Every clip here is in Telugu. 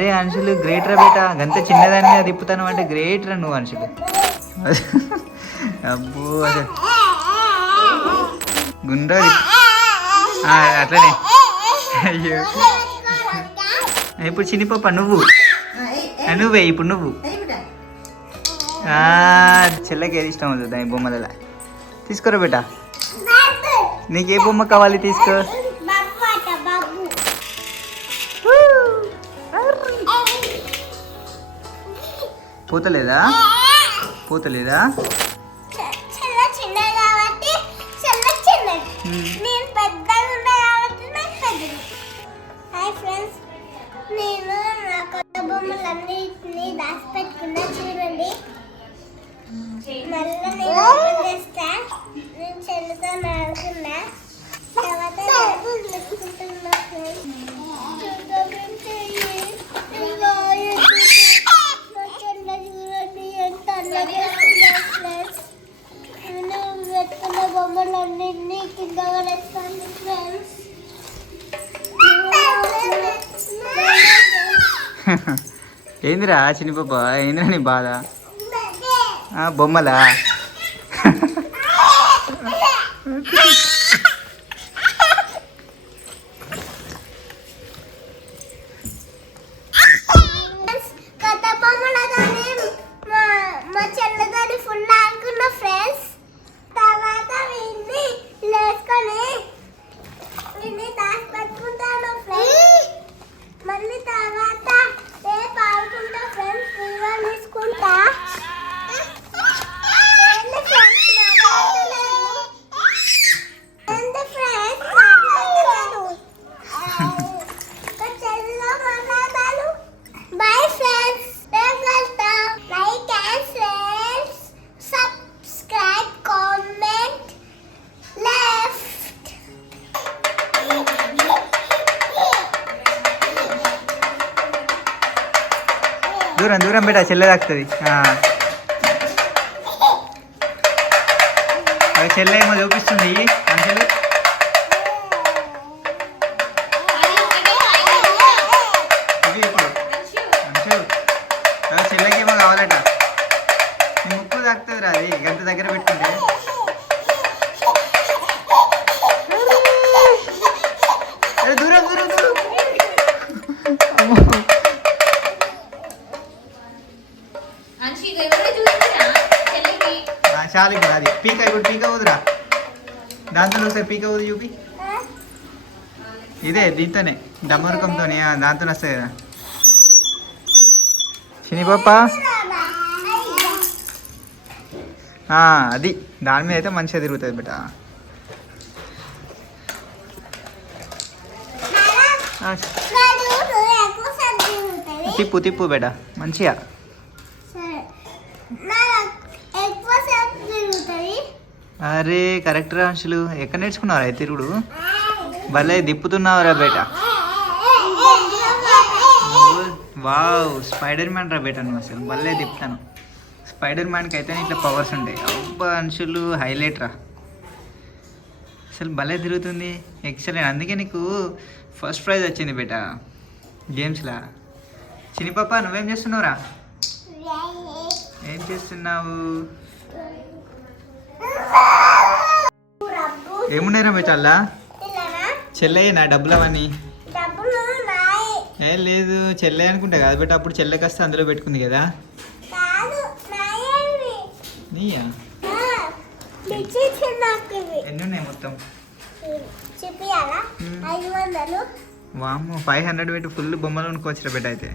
అరే అంశులు గ్రేటర్ బేట. గంత చిన్నదాని మీద తిప్పుతాను అంటే గ్రేటర్ నువ్వు అంశులు అబ్బో అసలు గుండ్రా అట్లనే. అయ్యో. ఇప్పుడు చినిపప్ప నువ్వు. నువ్వే ఇప్పుడు నువ్వు. చెల్లకి ఏది ఇష్టం అవుతుంది దాని బొమ్మల తీసుకోరా బేట? నీకు ఏ బొమ్మ కావాలి తీసుకో. హాయ్ ఫ్రెండ్స్ నేను నా కొత్త బొమ్మలన్నిటిని దాచిపెట్టుకున్నా చూడండి. మళ్ళీ నేను ఓపెన్ చేస్తా. నేను చెల్లితో తర్వాత ఏందిరా చినిపప్ప? ఏందిరా నీ బాధ? ఆ, బొమ్మలా? దూరం దూరం బేట చెల్లె తాకుతుంది చెల్లె ఏమో చూపిస్తుంది. అంచెలు దీంతోనే డమ్మరకంతో దాంతో వస్తాయి కదా చిని పాప ఆ, అది దాని మీద అయితే మంచిగా తిరుగుతుంది బిడ్డ తిప్పు తిప్పు బిడ్డ మంచిగా అరే కరెక్ట్ రాశులు ఎక్కడ నేర్చుకున్నారా అయితే తిరుగుడు భలే దిప్పుతున్నావురా బేట. వావ్ స్పైడర్ మ్యాన్ రా బేట నువ్వు అసలు. భలే తిప్పుతాను. స్పైడర్ మ్యాన్కి అయితే ఇట్లా పవర్స్ ఉంటాయి. అబ్బా మనుషులు హైలైట్ రా. అసలు భలే తిరుగుతుంది. ఎక్సలెంట్ అందుకే నీకు ఫస్ట్ ప్రైజ్ వచ్చింది బేట. గేమ్స్లా చిన్ని నువ్వేం చేస్తున్నావురా? ఏం చేస్తున్నావు? ఏమున్నాయిరా మీ చల్లా చెల్లె నా డబ్బులు అవన్నీ ఏ లేదు చెల్లె అనుకుంటా కదా బట్ అప్పుడు చెల్లెకి వస్తే అందులో పెట్టుకుంది కదా. నీయా? ఎన్ని ఉన్నాయి మొత్తం? వాము ఫైవ్ హండ్రెడ్ పెట్టి ఫుల్ బొమ్మలు కొనుక్కోవచ్చురా బెట అయితే.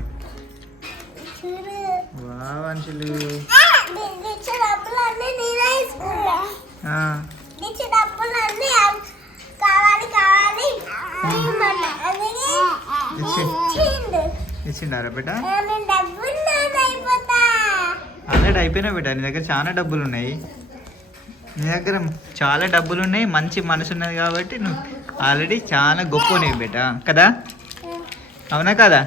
చూడు. ఇచ్చిండారా అయిపోతా. ఆల్రెడీ అయిపోయినా బేట నీ దగ్గర చాలా డబ్బులు ఉన్నాయి నీ దగ్గర చాలా డబ్బులు ఉన్నాయి మంచి మనసు ఉన్నది కాబట్టి నువ్వు ఆల్రెడీ చాలా గొప్ప నీవు బేట కదా? అవునా కదా?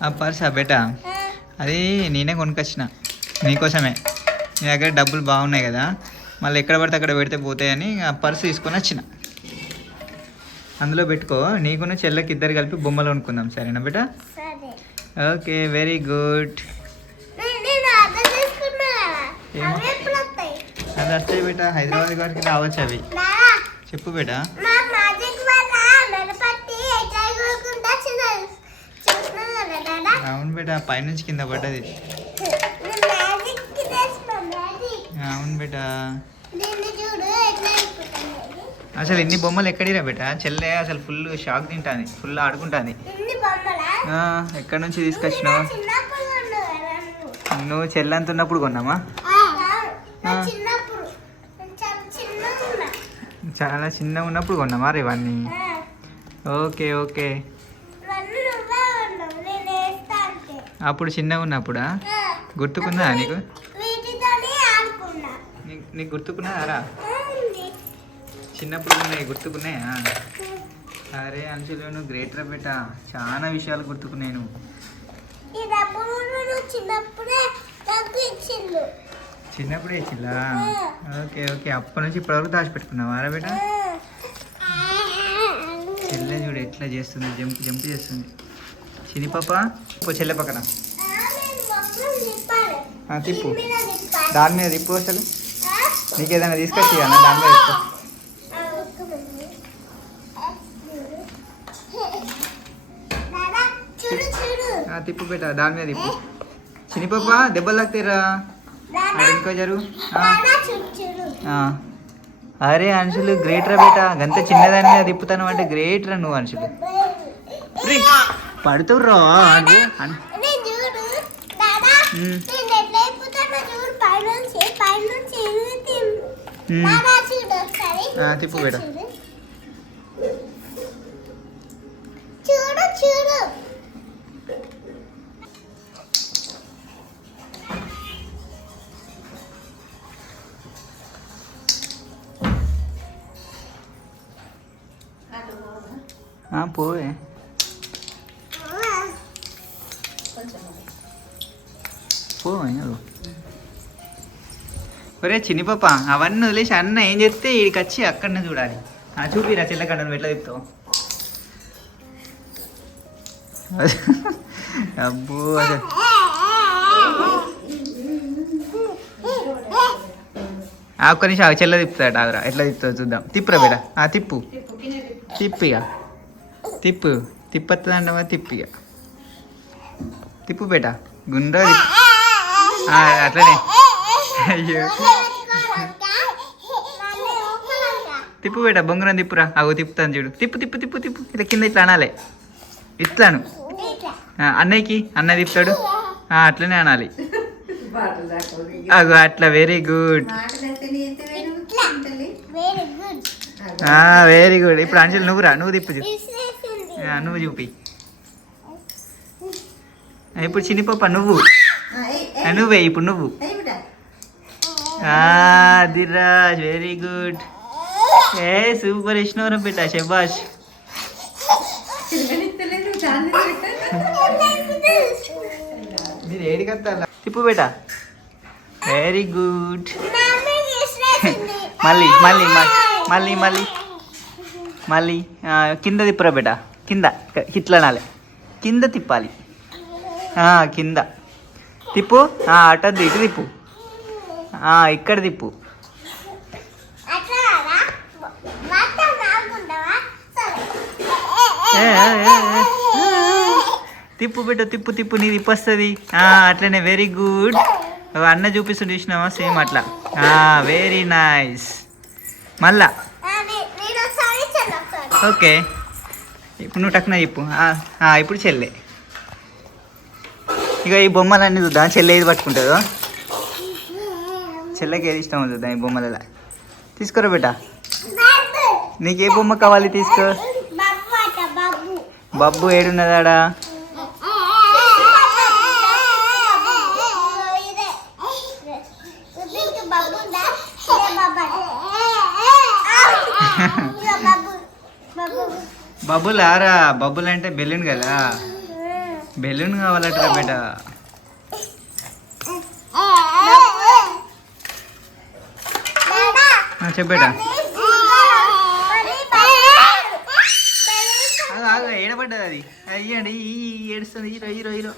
ఆ పర్సా బేట అది నేనే కొనుకొచ్చిన నీకోసమే. నీ దగ్గర డబ్బులు బాగున్నాయి కదా? మళ్ళీ ఎక్కడ పడితే అక్కడ పెడితే పోతాయని ఆ పర్స్ తీసుకొని వచ్చిన. అందులో పెట్టుకో. నీకును చెల్లెకి ఇద్దరు కలిపి బొమ్మలు కొనుక్కుందాం. సరేనా బేట ఓకే వెరీ గుడ్. అది వస్తాయి? బేట హైదరాబాద్ వరకు రావచ్చు అవి. చెప్పు బేట అవును బేట పైనుంచి కింద పడ్డది. అవును బేట దీన్ని చూడు ఎట్లా అయిపోతుంది అసలు ఎన్ని బొమ్మలు ఎక్కడిరా బేట? చెల్లె అసలు ఫుల్ షాక్ తింటాను ఫుల్ బొమ్మలా? ఎక్కడి నుంచి తీసుకొచ్చినావు? నువ్వు చెల్లంత ఉన్నప్పుడు కొన్నామా చాలా చిన్నగా ఉన్నప్పుడు కొన్నామా రే ఇవన్నీ? Okay okay. అప్పుడు చిన్నగా ఉన్నప్పుడా? గుర్తుకుందా నీకు? నీకు గుర్తుకున్నారా. చిన్నప్పుడు ఉన్నాయి గుర్తుకున్నాయా? అరే అంశులు నువ్వు గ్రేట్ రా బేట. చాలా విషయాలు నువ్వు. చిన్నప్పుడే చిల్లా ఓకే ఓకే. అప్పటి నుంచి ఇప్పటివరకు దాచిపెట్టుకున్నావా రా బేట? చెల్లె చూడు ఎట్లా చేస్తుంది జంప్ జంప్ చేస్తుంది. చిన్ని పాప చెల్లె పక్కన. తిప్పు. దాని మీద తిప్పు అసలు? నీకేదైనా తీసుకొచ్చి అన్న దాని మీద తిప్పు బేట దాని మీద తిప్పు. చిన్ని పాప దెబ్బలు తాకుతాయిరా ఇంకో జరుగు. అరే అంశులు గ్రేట్ రా బేట. గంత చిన్నదాని మీద తిప్పుతాను అంటే గ్రేట్ రా నువ్వు అంశులు రే, పడుతావు రా పోవే పోవే అదో. ఒరే చిన్ని పాప అవన్నీ వదిలేసి అన్న ఏం చెప్తే ఈడికి వచ్చి అక్కడనే చూడాలి. ఆ చూపిరా చిల్లకండ నువ్వు ఎట్లా చెప్తావు? అబ్బో ఆ ఒక్క నిమిషం చెల్ల తిప్పుతాడు ఆగురా ఎట్లా తిప్పుతావు చూద్దాం. తిప్పురా బేట ఆ తిప్పు. తిప్పు. ఇక తిప్పు తిప్పత్తదండమా తిప్పు ఇక. తిప్పు బేట. గుండ్రా అట్లనే. అయ్యో. తిప్పు బేట బొంగరం తిప్పురా. అగో తిప్పుతాను చూడు. తిప్పు తిప్పు తిప్పు తిప్పు. ఇట్లా కింద ఇట్లా అనాలి. ఇట్లాను. అన్నయ్యకి అన్న తిప్పుతాడు. అట్లనే అనాలి. అగో అట్లా వెరీ గుడ్ వెరీ గుడ్ ఇప్పుడు అంశలు నువ్వు రా నువ్వు తిప్పు నువ్వు చూపి. ఇప్పుడు చిన్నిపప్ప నువ్వు. నువ్వే ఇప్పుడు నువ్వు. దిరాజ్ వెరీ గుడ్ ఏ సూపర్ ఇచ్చినవరం బిడ్డ శబాష్ మీరు తిప్పు బేట వెరీ గుడ్ మళ్ళీ మళ్ళీ మళ్ళీ మళ్ళీ మళ్ళీ. కింద తిప్పురా బేట కింద ఇట్లా కింద తిప్పాలి. కింద. తిప్పు? అటద్దు ఇటు తిప్పు. ఇక్కడ తిప్పు. తిప్పు బిడ్డ తిప్పు తిప్పు నీ తిప్పు వస్తుంది అట్లనే వెరీ గుడ్ అన్న చూపిస్తుంది చూసినావా? సేమ్ అట్లా. వెరీ నైస్ మళ్ళా. ఓకే. ఇప్పుడు నువ్వు టక్న చెప్పు. ఇప్పుడు చెల్లె. ఇక ఈ బొమ్మలన్నీ చూద్దాం. చెల్లె ఏది పట్టుకుంటుందో? చెల్లెకి ఏది ఇష్టమో చూద్దాం ఈ బొమ్మలలో? తీసుకోరా బేట. నీకు ఏ బొమ్మ కావాలి తీసుకో. బబ్బు ఏడున్నదాడా? బబుల్ ఆరా బబుల్ అంటే బెలూన్ కదా బెలూన్ కావాలట బిడ్డ చెప్పేట ఏడబడ్డది అది అయ్యండి ఏడుస్తుంది ఈరో ఈరో ఈరో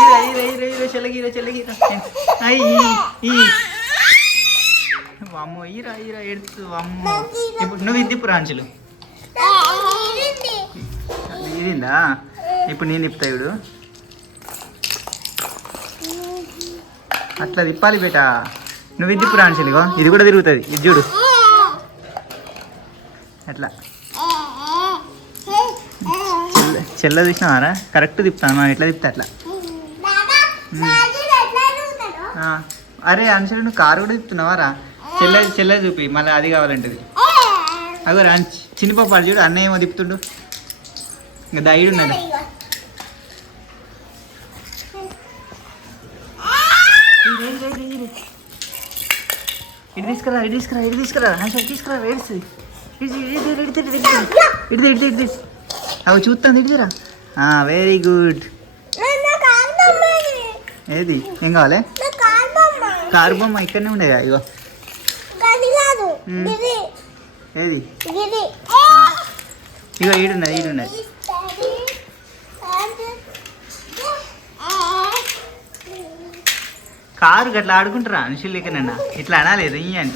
ఈరో హీరో చెల్లగీరో చెల్లగీరో అయ్యి అమ్మో హీరో హీరో ఏడుస్తూ అమ్మో. ఇప్పుడు నువ్వు ఇది పురాంచులు ఇదిందా? ఇప్పుడు నేను తిప్పుతా ఇప్పుడు అట్లా తిప్పాలి బేట. నువ్వు ఇది పురాంచులు ఇగో. ఇది కూడా తిరుగుతుంది. ఇది చూడు. అట్లా. చెల్ల చెల్ల చూసినావారా? కరెక్ట్ తిప్పుతాను ఎట్లా తిప్పుతా అట్లా. అరే అంశలు నువ్వు కారు కూడా తిప్పుతున్నావారా? చెల్లది చెల్లది చూపి మళ్ళీ అది కావాలంటది. అగో రా చిన్నపప్పాడు చూడు అన్న ఏమో తిప్పుతుండు. ఇంకా దయ్యుడు ఉన్నాడు. ఇటు తీసుకురా ఇటు తీసుకురా ఇటు తీసుకురా. తీసుకురా వేడిసి ఇటు ఇటు ఇటు అవి చూస్తాను ఇటుదిరా వెరీ గుడ్ ఏది? ఏం కావాలి? కారు బొమ్మ. ఇక్కడనే ఉండేది? అయ్యో ఏది ఇగో ఈడున్నది ఈడున్నది కారు గట్లా ఆడుకుంటారా అనుషులు లెక్కనన్నా ఇట్లా అనలేదు ఈ అని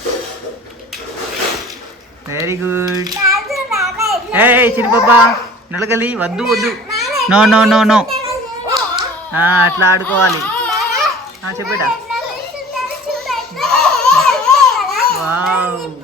వెరీ గుడ్ ఏ చిరుపప్పా నడకలి వద్దు వద్దు నో నో నో నో అట్లా ఆడుకోవాలి చెప్పేటా వావ్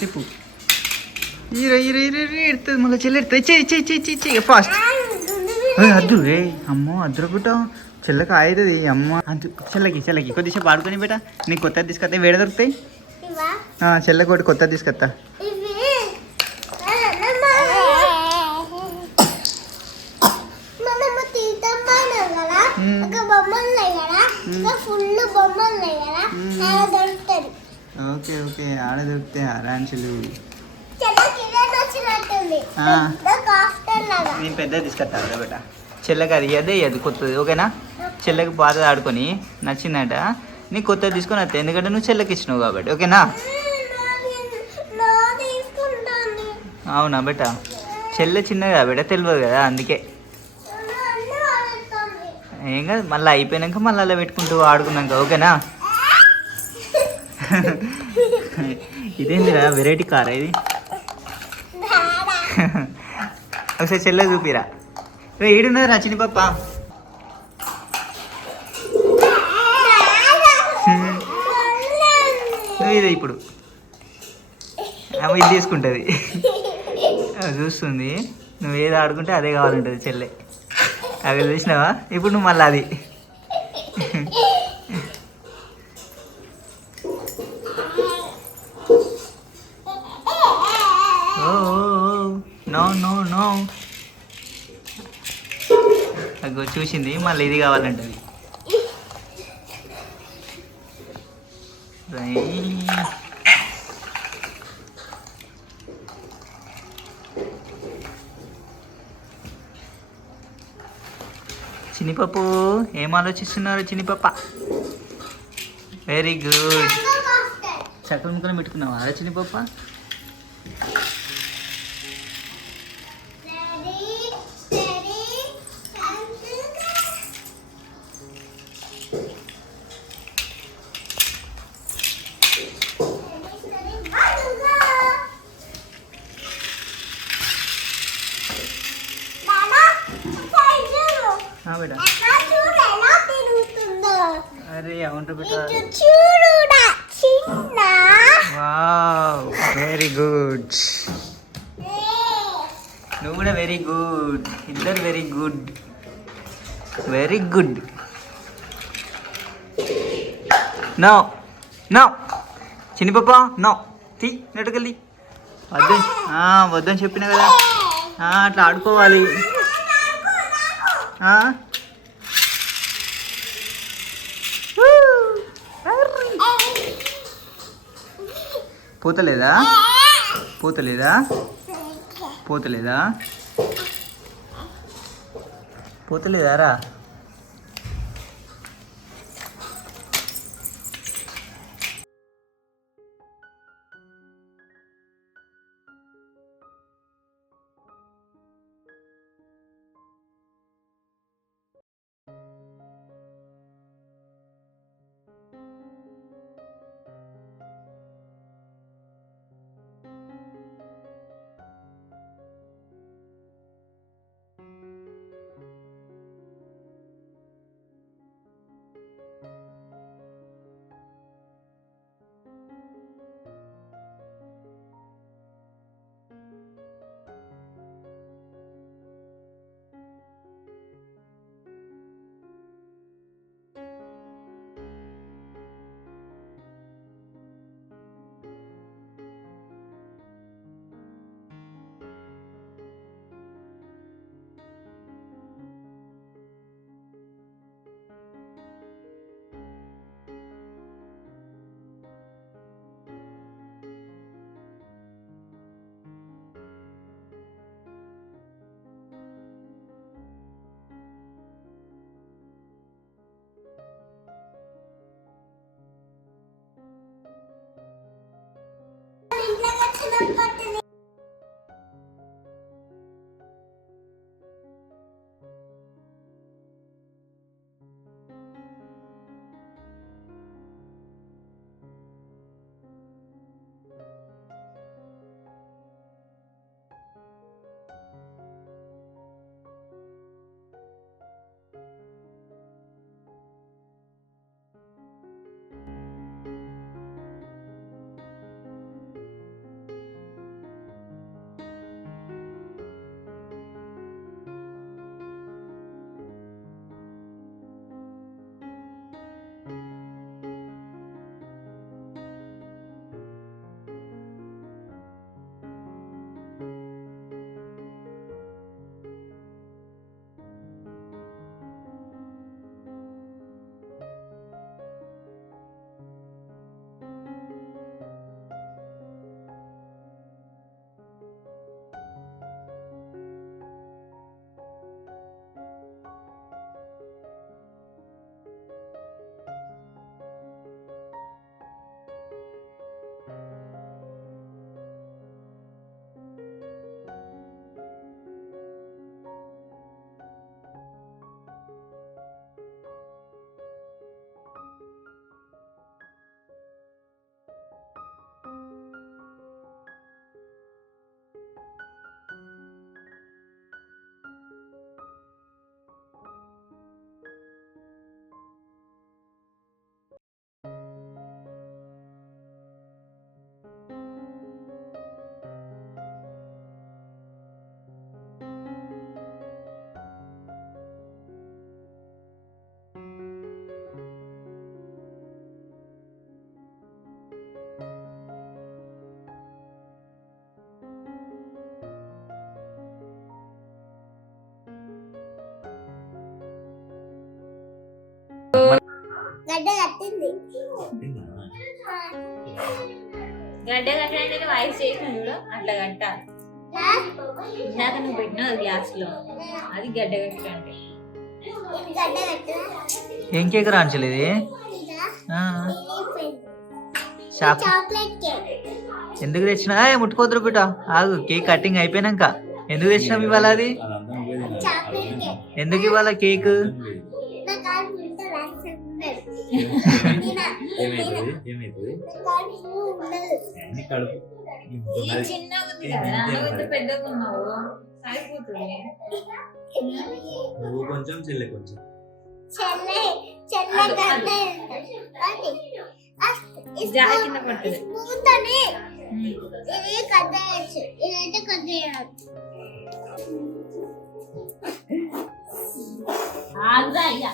చెప్పు. ఈరో ఈరో ఈరో ఎడుతుంది మళ్ళీ చెల్లి ఎడుతుంది. చెయ్యి చెయ్యి చెయ్యి చెయ్యి చెయ్యి ఫాస్ట్. అద్దు రే అమ్మో అద్దరుకుంటా చెల్లకి అవుతుంది అమ్మ. అద్దు చెల్లకి చెల్లకి కొద్దిసేపు ఆడుకొని బేట. నీకు కొత్తది తీసుకొస్తే వేడ దొరుకుతాయి? ఇవా? ఆ, చెల్లకి ఒకటి కొత్తది తీసుకొస్తా పెద్ద నేను పెద్దది తీసుకొస్తా కదా బేట. చెల్లకి అది అదే అది కొత్తది ఓకేనా? చెల్లకి పాతది ఆడుకొని నచ్చిందట. నీకు కొత్తది తీసుకొని వస్తా ఎందుకంటే నువ్వు చెల్లకి ఇచ్చినావు కాబట్టి ఓకేనా? నా అవునా బేట? చెల్లె చిన్నగా బేట తెలియదు కదా అందుకే. ఏం కాదు మళ్ళీ అయిపోయినాక మళ్ళీ అలా పెట్టుకుంటూ ఆడుకున్నాక ఓకేనా? ఇదేంటిరా వెరైటీ కారా ఇది? ఒకసారి చెల్లె చూపిరా. రే ఈడున్నది రా చిన్న పప్ప నువ్వు ఇదే ఇప్పుడు. ఆమె ఇది తీసుకుంటుంది. అది చూస్తుంది. నువ్వు ఏది ఆడుకుంటే అదే కావాలంటుంది చెల్లె. అవి చూసినావా? ఇప్పుడు నువ్వు మళ్ళీ అది. నో నో నో అగో చూసింది మళ్ళీ ఇది కావాలంటది. చినిపప్పు ఏం ఆలోచిస్తున్నారు చినిపప్ప? వెరీ గుడ్ చక్కల ముక్కలు పెట్టుకున్నావా చినిపప్ప? వావ్ వెరీ గుడ్ నువ్వు కూడా వెరీ గుడ్ ఇద్దరు very good very good no no చిన్ని పాప నో తీ నెట్టుకెళ్ళి వద్దని ఆ, వద్దని చెప్పిన కదా. అట్లా ఆడుకోవాలి. పోతలేదా? పోతలేదా? పోతలేదా? పోతలేదారా? え! గడ్డ కట్టింది. గడ్డ కట్టడానికి వాయిస్ చేసిన చూడు అట్లా కట్టాలి. ఇందాక నువ్వు పెట్టినావు గ్లాస్లో అది గడ్డ కట్టండి ఏం కేక్ ఇది? కేక్. ఎందుకు తెచ్చినా? ఏ, ముట్టుకోద్దురు బిడ్డ. ఆగు కేక్ కటింగ్ అయిపోయినాక. ఎందుకు తెచ్చినాం ఇవాళ అది? Chocolate cake. ఎందుకు ఇవాళ కేక్? ఏమైతుంది ఏమైతుంది కడుపు నువ్వు ఇంత పెద్దగా ఉన్నావు. సరిపోతుంది. నువ్వు కొంచెం చెల్లె కొంచెం. ఆగురా ఇక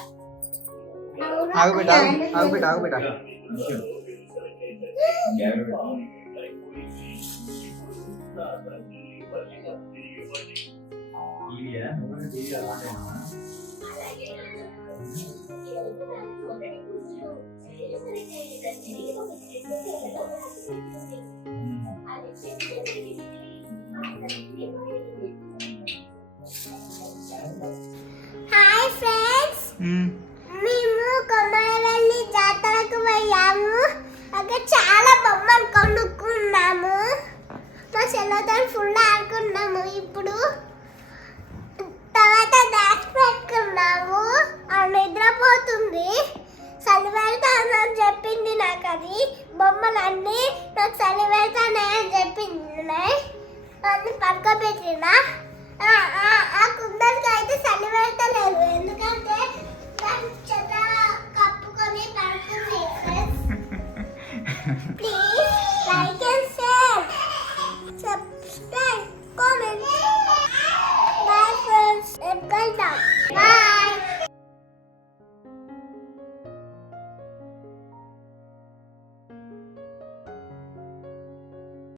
ఆగు బిడ్డ ఆగు ఆగు బిడ్డ ఆగు బిడ్డ హాయ్ ఫ్రెండ్స్ పోయాము అక్కడ చాలా బొమ్మలు కొనుక్కున్నాము. మా చెల్లతో ఫుల్ ఆడుకున్నాము. ఇప్పుడు తర్వాత డాన్స్ పెట్టుకున్నాము. ఆమె నిద్రపోతుంది. చలి పెడతానని చెప్పింది నాకు అది. బొమ్మలన్నీ నాకు చలి పెడతానని చెప్పింది అన్ని పడుకోబెట్టినా